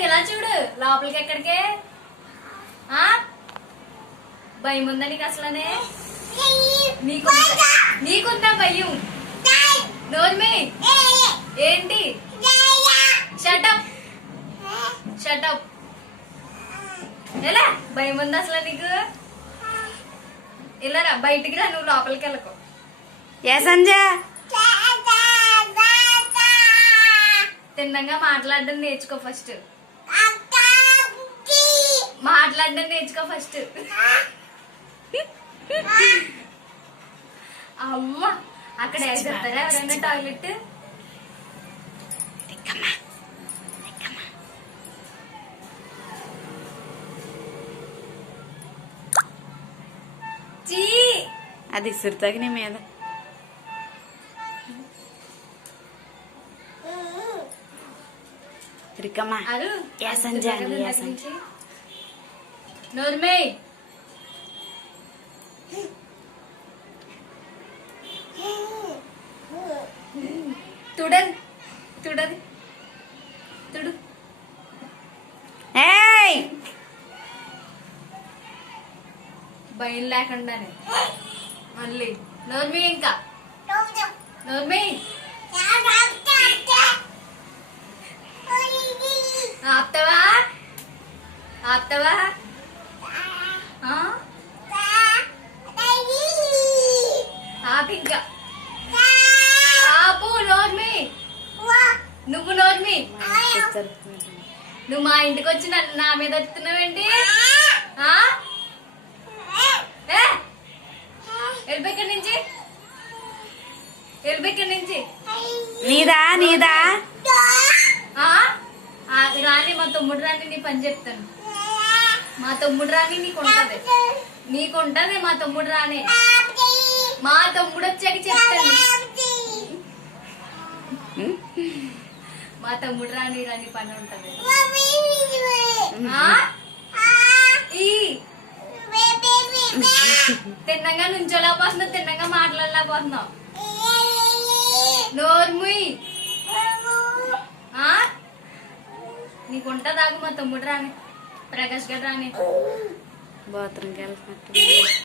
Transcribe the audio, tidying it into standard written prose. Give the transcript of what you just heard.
ఇలా చూడు లోపలికి ఎక్కడికే భయం ఉందా నీకు అసలనే నీకుందా భయం నోర్మి ఏంటి షటప్ షటప్ ఎలా భయం ఉందా అసలు నీకు ఇలా రా బయటికి రా నువ్వు లోపలికి వెళ్ళకు తిన్నంగా మాట్లాడడం నేర్చుకో ఫస్ట్ మాట్లాడడం నేర్చుకో ఫస్ట్ అమ్మ అక్కడ వేసేస్తారా ఎవరైనా టాయిలెట్ అది ఇసురుతాకి నీ మీద రికమ్మా నోర్మే తుడది తుడది తుడు భయం లేకుండానే మళ్ళీ నోర్మి ఇంకా నోర్మి ఆపుతావా ఆపుతావా ఆపు ఇంకా ఆపు నోర్మి నువ్వు నోర్మి నువ్వు మా ఇంటికి వచ్చి నా మీద వస్తున్నావేంటి వెళ్ళిపోయి నుంచి వెళ్ళిపోయి నుంచి నీదా నీదా రాని మా తమ్ముడు రాని నీ పని చెప్తాను మా తమ్ముడు రాని నీకుంటది మా తమ్ముడు రాని మా తమ్ముడు వచ్చాక చెప్తాను మా తమ్ముడు రాని రాని పని ఉంటది తిన్నంగా నుంచోలేకపోతున్నావు తిన్నంగా మాట్లాడలేకపోతున్నావు నోర్ముయ్ నీకుంటదాగు మా తమ్ముడు రాని ప్రకాష్ గారు రాని బాత్రూమ్కి వెళ్తున్నట్టు